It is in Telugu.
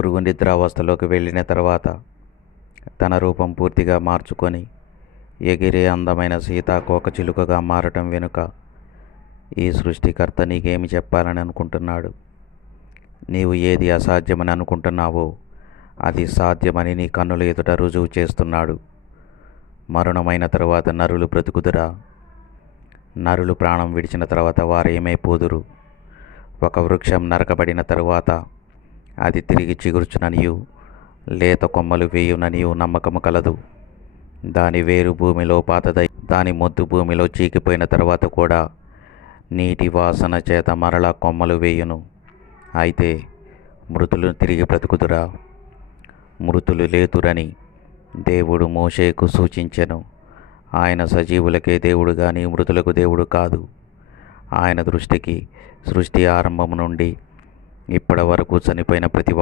పురుగు నిద్రావస్థలోకి వెళ్ళిన తర్వాత తన రూపం పూర్తిగా మార్చుకొని ఎగిరే అందమైన సీతాకోక చిలుకగా మారటం వెనుక ఈ సృష్టికర్త నీకేమి చెప్పాలని అనుకుంటున్నాడు? నీవు ఏది అసాధ్యమని అనుకుంటున్నావో అది సాధ్యమని నీ కన్నుల ఎదుట రుజువు చేస్తున్నాడు. మరణమైన తర్వాత నరులు బ్రతుకుదురా? నరులు ప్రాణం విడిచిన తర్వాత వారు ఏమైపోదురు? ఒక వృక్షం నరకబడిన తరువాత అది తిరిగి చిగుర్చుననియు లేత కొమ్మలు వేయుననియు నమ్మకము కలదు. దాని వేరు భూమిలో పాతదై దాని మొద్దు భూమిలో చీకిపోయిన తర్వాత కూడా నీటి వాసన చేత మరలా కొమ్మలు వేయును. అయితే మృతులు తిరిగి బ్రతుకుదురా? మృతులు లేతురని దేవుడు మోషేకు సూచించెను. ఆయన సజీవులకే దేవుడు కానీ మృతులకు దేవుడు కాదు. ఆయన దృష్టికి సృష్టి ఆరంభం నుండి ఇప్పటి వరకు చనిపోయిన ప్రతి